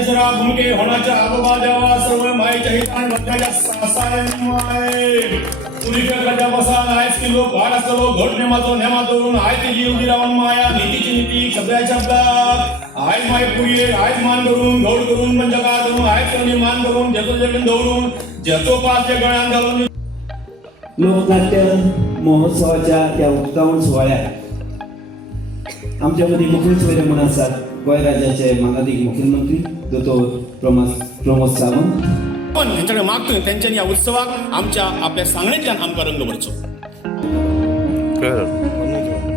त्याच्या भूमिके होण्याच्या आबोबा देवा सर्व मायेच्या हिताने बदलाच्या सासाय माय पुलिसच्या बसा नाहीच की लोक भाग असतो घट नेमातून आहे ती जीव गिरावण माया नीतीची नीती शब्दा शब्दात आहे माय पुढे आहे मान करून गौड करून पंचकार करून आहे करून मान करून जतो जगून दौडून जतो पाच गळ्यात घालून लोकनाट्य महोत्सवाच्या त्या उद्घाटन सोहळ्यात आमच्यामध्ये मुख्य सोयरे म्हणून असतात गोंय राज्याचे माननीय मुख्यमंत्री दोतोर प्रमोद सावंत. पण त्यांच्याकडे मागतोय त्यांच्या या उत्सवात आमच्या आपल्या सांगण्याच्या आमचा रंग भरचो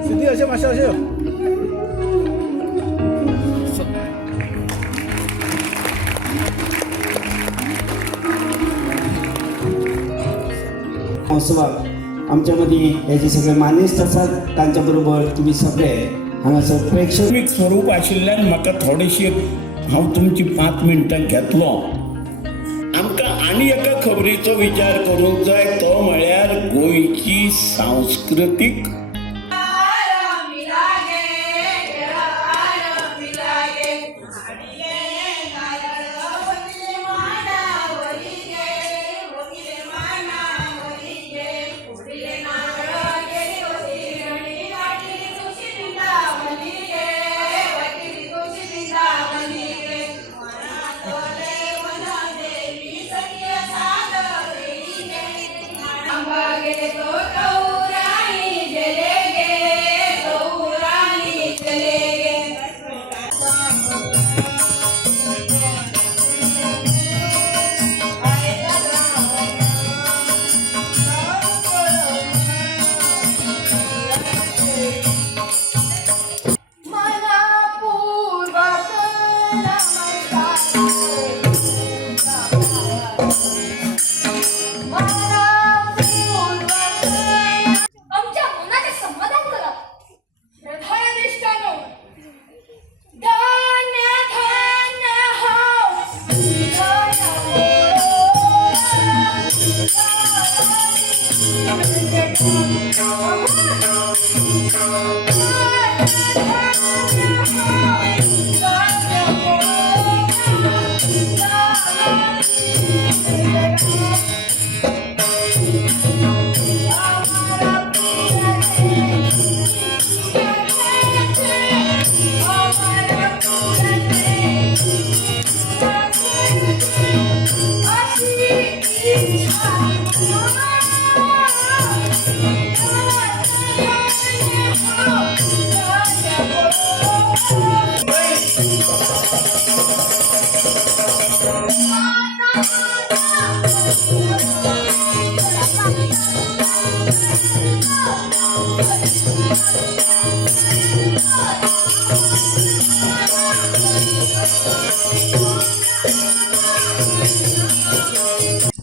सिद्धी असे भाषा असे महोत्सवात आमच्यामध्ये हे जे सगळे मानेस्त असतात त्यांच्याबरोबर तुम्ही सगळे हांगासर प्रेक्षणिक स्वरूप आशिल्ल्यान म्हाका थोडीशी हांव तुमची 5 मिनटां घेतलो. आमकां आनी एका खबरीचो विचार करूंक जाय तो म्हळ्यार गोंयची सांस्कृतीक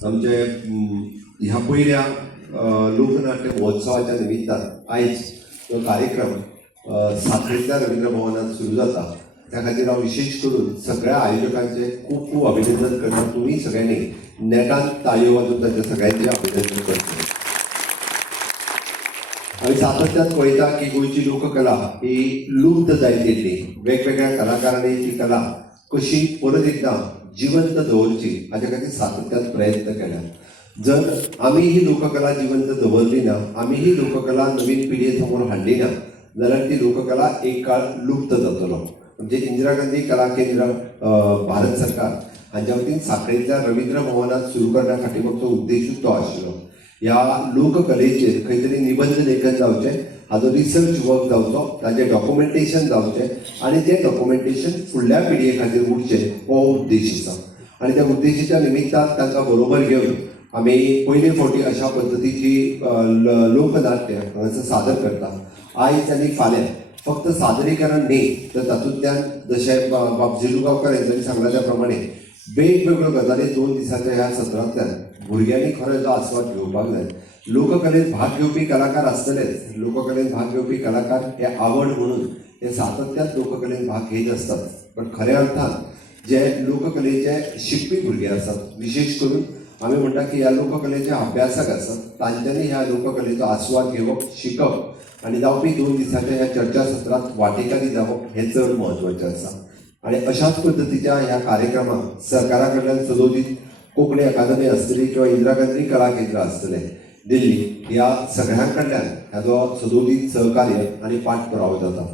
आमचे ह्या पहिल्या लोकनाट्य महोत्सवाच्या निमित्तान आयज तो कार्यक्रम साखळीतल्या रवींद्र भवनात सुरू जाता. त्या खातीर हांव विशेष करून सगळ्या आयोजकांचे खूप खूप अभिनंदन करता. तुम्ही सगळ्यांनी नेटान ताळयो वाजून तांचे सगळ्यांचे अभिनंदन करता. आमी सातत्यान पळयता की गोंयची लोककला ही लुप्त जायत गेल्ली. वेगवेगळ्या कलाकारांनी ती कला कशी परत एकदा जिवंत दवरची हाच्या खातीर सातत्यान प्रयत्न केल्या. जर आमी ही लोककला जिवंत दवरली ना, आमी ही लोककला नवीन पिढये समोर हाडली ना जाल्यार ती लोककला एक काळ लुप्त जातलो. म्हणजे इंदिरा गांधी कला केंद्र भारत सरकार हांच्या वतीन साखळेंतल्या रवींद्र भवनात सुरू करण्या फाटीमागचो उद्देशूच तो आशिल्लो. ह्या लोककलेचेर खंय तरी निबंध लेखन जावचें, हाजो रिसर्च वर्क जावचो, ताजें डॉक्युमेंटेशन जावचें आनी तें डॉक्युमेंटेशन फुडल्या पिळगे खातीर उरचें हो उद्देश आसा. आनी त्या उद्देशाच्या निमित्तान तांकां बरोबर घेवन आमी पयले फावटी अशा पद्दतीची लोकनाट्य हांगासर सादर करता. आयज आनी फाल्यां फक्त सादरीकरण न्ही तर तातूंतल्यान जशें बाब झेलूगांवकार हांच्यांनी सांगला त्या प्रमाणे वेगवेगळ्यो गजाली 2 दिसांच्या ह्या सत्रांतल्यान भुरग्यांनी खरो जो आस्वाद घेवपाक जाय. लोककलेंत भाग घेवपी कलाकार आसतलेच, लोककलेंत भाग घेवपी कलाकार हे आवड म्हणून हे सातत्यान लोककलेंत भाग घेत असतात. पण खऱ्या अर्थान जे लोककलेचे शिकपी भुरगे आसात, विशेष करून आमी म्हणटा की ह्या लोककलेचे अभ्यासक आसात, तांच्यांनी ह्या लोककलेचो आस्वाद घेवप, शिकप आनी जावपी 2 दिसांच्या ह्या चर्चा सत्रांत वांटेकारी जावप हें चड म्हत्वाचें आसा. आणि अशाच पद्धतीच्या ह्या कार्यक्रमाक सरकारा कडल्यान सदोदीत कोंकणी अकादमी आसतली किंवा इंदिरा गांधी कला केंद्र आसतलें दिल्ली, ह्या सगळ्यां कडल्यान ह्याचो सदोदीत सहकार्य आनी पाठपुरावो जाता.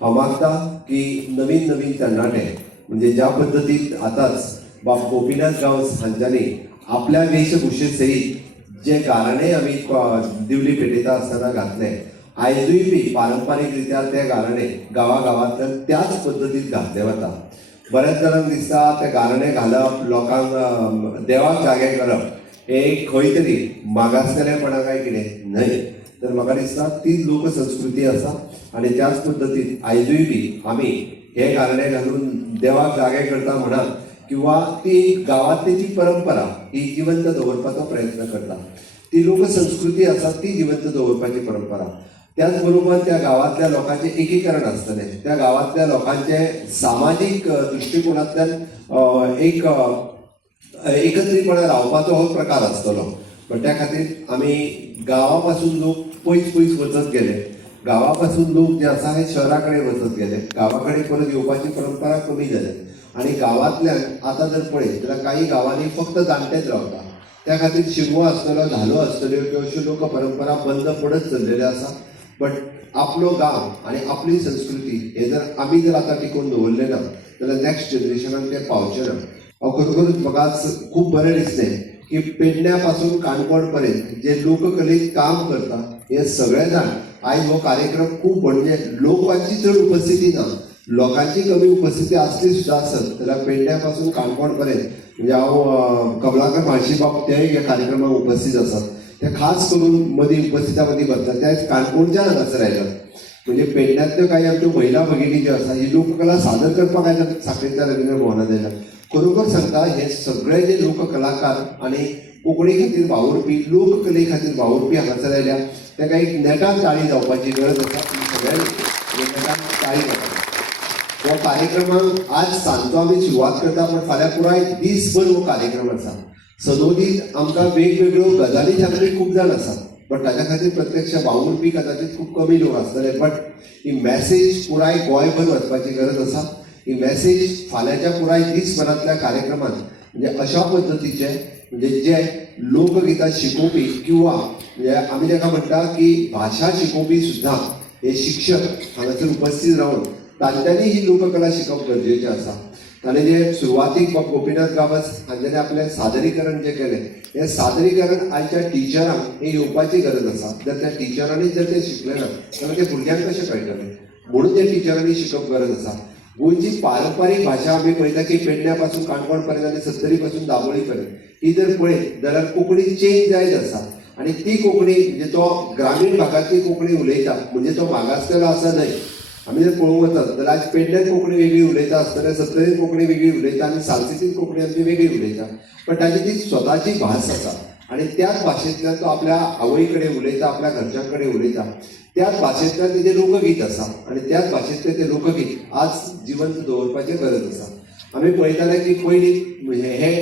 हांव मागता की नवीन नवीन तरणाटे म्हणजे ज्या पद्धतीत आतांच बाब गोपीनाथ गांवस हांच्यांनी आपल्या वेशभूषे सयत जे गाराणे आमी दिवली पेटयता आसतना घातले, आयजूय बी पारंपारीक रित्या ते गाराणे गांवांतल्यान त्याच पद्दतीत घातले वता. बऱ्याच जाणांक दिसता ते गाराणे घालप, लोकांक देवाक जागे करप हे खंय तरी मागासलेपणां काय कितें न्हय. तर म्हाका दिसता ती लोकसंस्कृती आसा आनी त्याच पद्दतीन आयजूय बी आमी हे गाराणे घालून देवाक जागे करता म्हणा किंवा ती गांवांतली जी परंपरा ही जिवंत दवरपाचो प्रयत्न करता. ती लोकसंस्कृती आसा ती जिवंत दवरपाची परंपरा. त्याच बरोबर त्या गांवांतल्या लोकांचें एकीकरण आसतलें, त्या गांवांतल्या लोकांचे सामाजीक दृश्टिकोनांतल्यान एक एकत्रीतपणान रावपाचो हो प्रकार आसतलो. पण त्या खातीर आमी गांवा पासून लोक पयस पयस वचत गेले, गांवा पासून लोक जे आसा हे शहरा कडेन वचत गेले, गांवा कडेन परत येवपाची परंपरा कमी जाली आनी गांवांतल्यान आतां जर पळयत जाल्यार काही गांवांनी फक्त जाणटेच रावता. त्या खातीर शिगमो आसतलो, धालो आसतल्यो किंवा अश्यो लोक परंपरा बंद पडत चल्लेल्यो आसा. बट आपलो गांव आनी आपली संस्कृती हे जर आमी जर आतां टिकोवन दवरले ना जाल्यार नेक्स्ट जनरेशनाक ते पावचे ना. खरोखरूच म्हाका खूब बरें दिसलें की पेडण्या पासून काणकोण पर्यंत जे लोककलेत काम करता हे सगळे जाण आयज हो कार्यक्रम खूब म्हणजे लोकांची चड उपस्थिती ना, लोकांची कमी उपस्थिती असली सुद्धा आसत जाल्यार पेडण्या पासून काणकोण पर्यंत म्हणजे हांव कमलाकर म्हाळशी बाब तेय ह्या कार्यक्रमाक उपस्थित आसात. ते खास करून मदीं उपस्थिता मदीं बसतात ते काणकोणच्यान हांगासर आयल्यात. म्हणजे पेडण्यांतल्यो काही आमच्यो महिला भगिनी ज्यो आसा ही लोककला सादर करपाक आयल्यात साखळीच्या रवींद्र भवनांत आयल्यात. खरोखर सांगता हे सगळे जे लोककलाकार आनी कोंकणी खातीर वावुरपी, लोककले खातीर वावुरपी हांगासर आयल्या ताका एक नेटान ताळी जावपाची गरज आसा. सगळ्यांनी नेटान ताळी जावपाची. हो कार्यक्रमाक आज सांजचो आमी सुरवात करता पण फाल्यां पुराय दीसभर हो कार्यक्रम आसा. सदोदीत आमकां वेगवेगळ्यो गजाली सांगपी खूब जाण आसात बट ताच्या खातीर प्रत्यक्ष वावुरपी कदाचित खूब कमी लोक आसतले. बट ही मॅसेज पुराय गोंयभर वचपाची गरज आसा. ही मॅसेज फाल्यांच्या पुराय दीसभरांतल्या कार्यक्रमांत म्हणजे अशा पद्दतीचे म्हणजे जे लोकगितां शिकोवपी किंवा म्हणजे आमी ताका म्हणटा की भाशा शिकोवपी सुद्दां हे शिक्षक हांगासर उपस्थित रावन तांच्यांनी ही लोककला शिकप गरजेचें आसा. ताणें जे सुरवातीक गोपीनाथ गांवस हांच्यांनी आपलें सादरीकरण जें केलें हें सादरीकरण आयच्या टिचरांक हे येवपाची गरज आसा. जर त्या टिचरांनी जर ते शिकले ना जाल्यार ते भुरग्यांक कशें कळटलें. म्हणून त्या टिचरांनी शिकप गरज आसा. गोंयची पारंपारीक भाशा आमी पळयता की पेडण्या पासून काणकोण पर्यंत आनी सत्तरी पासून दाबोळी पर्यंत ही जर पळयत जाल्यार कोंकणी चेंज जायत आसा. आनी ती कोंकणी म्हणजे तो ग्रामीण भागांतली कोंकणी उलयता म्हणजे तो मागासलेलो आसा न्हय. आमी जर पळोवंक वचत जाल्यार आज पेडण्यांत कोंकणी वेगळी उलयता आसतलें, सत्तरीत कोंकणी वेगळी उलयता आनी सालसेतीत कोंकणी आमची वेगळी उलयता. पण ताची ती स्वताची भास आसा आनी त्याच भाशेंतल्यान तो आपल्या आवय कडेन उलयता, आपल्या घरच्यां कडेन उलयता. त्याच भाशेंतल्यान तेजें लोकगीत आसा आनी त्याच भाशेंतलें तें लोकगीत आज जिवंत दवरपाची गरज आसा. आमी पळयताले की पयलीं हे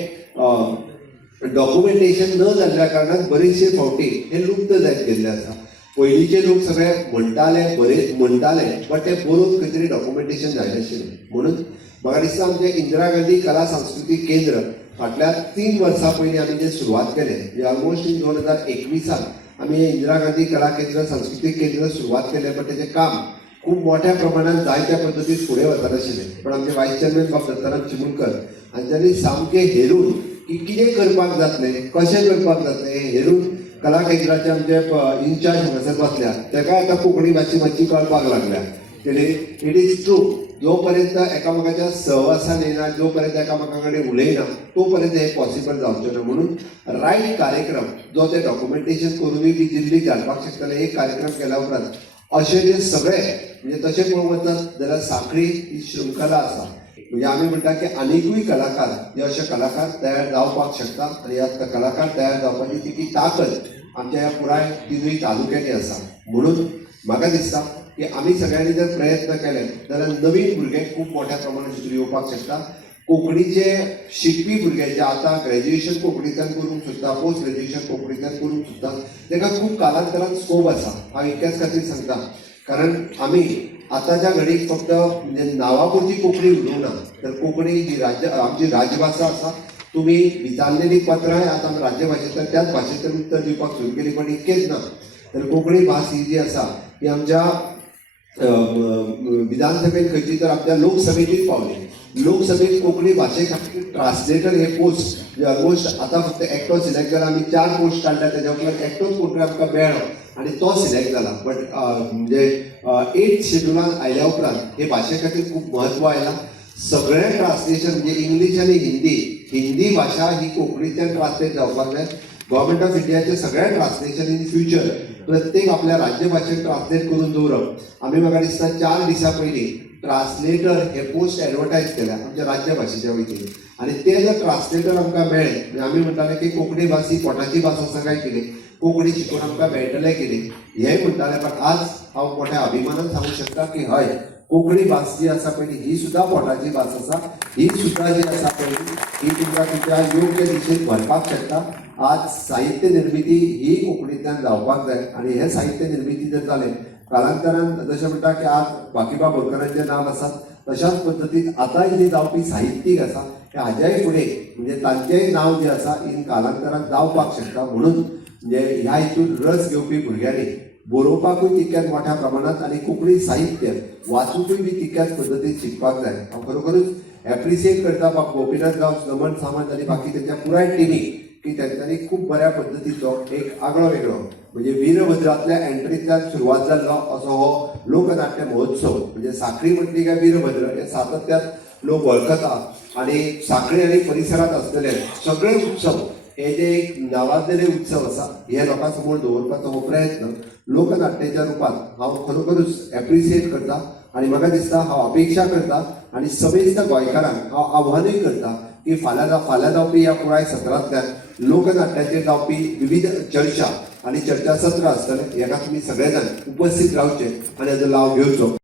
डॉक्युमेंटेशन न जाल्ल्या कारणान बरेचशे फावटी हे लुप्त जायत गेल्ले आसा. पयलींचे लोक सगळे म्हणटाले बट ते बरोवन खंय तरी डॉक्युमेंटेशन जायनाशिल्लें. म्हणून म्हाका दिसता आमचें इंदिरा गांधी कला सांस्कृतीक केंद्र फाटल्या 3 वर्सां पयलीं आमी जें सुरवात केलें म्हणजे ऑलमोस्ट इन 2021 आमी इंदिरा गांधी कला केंद्र सांस्कृतीक केंद्र सुरवात केलें. पण तेजें काम खूब मोठ्या प्रमाणात जायत्या पद्दतीन फुडें वतानाशिल्लें. पण आमचे वायस चेअरमॅन बाब दत्ताराम चिमूणकर हांच्यांनी सामकें हेरून की कितें करपाक जातलें, कशें करपाक जातलें हें हेरून कला केंद्राचे आमचे इन्चार्ज हांगासर बसल्या ताका आतां कोंकणी भाशा मातशी कळपाक लागल्या. इट इज ट्रू जो पर्यंत एकामेकाच्या सहवासान येना, जो पर्यंत एकामेका कडेन उलयना तो पर्यंत हे पॉसिबल जावचें ना. म्हणून रायट कार्यक्रम जो ते डॉक्युमेंटेशन करूनय बी दिल्लीक घालपाक शकतले एक कार्यक्रम केल्या उपरांत अशे जे सगळे म्हणजे तशें पळोवंक वचत जाल्यार सांखळी ही शृंखला आसा. म्हणजे आमी म्हणटा की आनिकूय कलाकार जे अशे कलाकार तयार जावपाक शकता आनी ह्या कलाकार तयार जावपाची ती ताकद आमच्या ह्या पुराय 3 तालुक्यांनी आसा. म्हणून म्हाका दिसता की आमी सगळ्यांनी जर प्रयत्न केले जाल्यार नवीन भुरगे खूब मोठ्या प्रमाणात भितर येवपाक शकता. कोंकणीचे शिकपी भुरगे जे आतां ग्रॅज्युएशन कोंकणींतल्यान करूंक सोदता, पोस्ट ग्रॅज्युएशन कोंकणींतल्यान करूंक सोदता ताका खूब कालांतरान स्कोप आसा. हांव इतल्याच खातीर सांगता कारण आमी आताच्या घडीक फक्त म्हणजे नावापुरती कोंकणी उलोवंक ना, तर कोंकणी ही आमची राजभासा आसा. तुम्ही विचारलेली पत्रां आतां राज्यभाशेंतल्यान त्याच भाशेंतल्यान उत्तर दिवपाक सुरू केली, पण इतकेंच ना, तर कोंकणी भास ही जी आसा ही आमच्या विधानसभेत खंयची तर आमच्या लोकसभेचीच पावली. लोकसभेत कोंकणी भाशे खातीर ट्रान्सलेटर हे पोस्ट ऑलमोस्ट आतां फक्त एकटो सिलेक्ट जाला. आमी 4 पोस्ट काडल्या, तेज्या उपरांत एकटोच कोंकणी आमकां मेळ्ळो आनी तो सिलेक्ट जाला. बट म्हणजे 8th शेड्युलान आयल्या उपरांत हे भाशे खातीर खूप म्हत्व आयलां. सगळे ट्रान्सलेशन म्हणजे इंग्लीश आनी हिंदी भाशा ही कोंकणींतल्यान ट्रान्सलेट जावपाक जाय. गव्हर्मेंट ऑफ इंडियाचे सगळे ट्रान्सलेशन इन फ्युचर प्रत्येक आपल्या राज्य भाशेत ट्रान्सलेट करून दवरप. आमी म्हाका दिसता 4 दिसां पयलीं ट्रान्सलेटर हे पोस्ट एडवर्टायज केल्या आमच्या राज्य भाशेच्या वतीन, आनी ते जर ट्रान्सलेटर आमकां मेळ्ळे म्हणजे आमी म्हणटाले की कोंकणी भास ही पोटाची भास आसा काय कितें, कोंकणी शिकून आमकां मेळटलें कितें हेंय म्हणटाले. पण आज हांव मोठ्या अभिमानान सांगूंक शकता की हय, कोंकणी भास जी आसा पळय ही सुद्धा पोटाची भास आसा. ही सुद्धा जी आसा पळय ही तुमकां तुमच्या योग्य दिशेन व्हरपाक शकता. आज साहित्य निर्मिती ही कोंकणींतल्यान जावपाक जाय, आनी हे साहित्य निर्मिती जर जालें कालांतरान जशें म्हणटा की आज बाकीबा बोरकरांचें नांव आसा, तशाच पद्दतीन आतां जी जावपी साहित्यीक आसा हे हाज्याय फुडें म्हणजे तांचेंय नांव जें आसा इन कालांतरान जावपाक शकता. म्हणून म्हणजे ह्या हितून रस घेवपी भुरग्यांनी बरोवपाकूय तितक्याच मोठ्या प्रमाणात आनी कोंकणी साहित्य वाचूकूय बी तितक्याच पद्दतीन शिकपाक जाय. हांव खरोखरूच एप्रिसिएट करता गोपीनाथ गांव, नमन सावंत आनी बाकी त्यांच्या पुराय टिमीक की त्यांच्यानी खूप बऱ्या पद्दतीचो एक आगळो वेगळो म्हणजे वीरभद्रांतल्या एंट्रींतल्यान सुरवात जाल्लो असो हो लोकनाट्य महोत्सव. म्हणजे साखळी म्हटली काय वीरभद्र हे सातत्यान लोक वळखता, आणि साखळी आणि परिसरात असलेले सगळे उत्सव हे जे एक नावाजलेले उत्सव आसा हे लोकांसमोर दवरपाचो हो प्रयत्न लोकनाट्याच्या रुपात हांव खरोखरूच एप्रिसिएट करता. आणि म्हाका दिसता हांव अपेक्षा करता आनी समेस्त गोंयकारांक हांव आव्हानूय करता की फाल्यां जावपी ह्या पुराय सत्रांतल्यान लोकनाट्याचेर जावपी विविध चर्चा आनी चर्चा सत्र आसतले, हेका तुमी सगळे जाण उपस्थित रावचे आनी हाजो लाव घेवचो.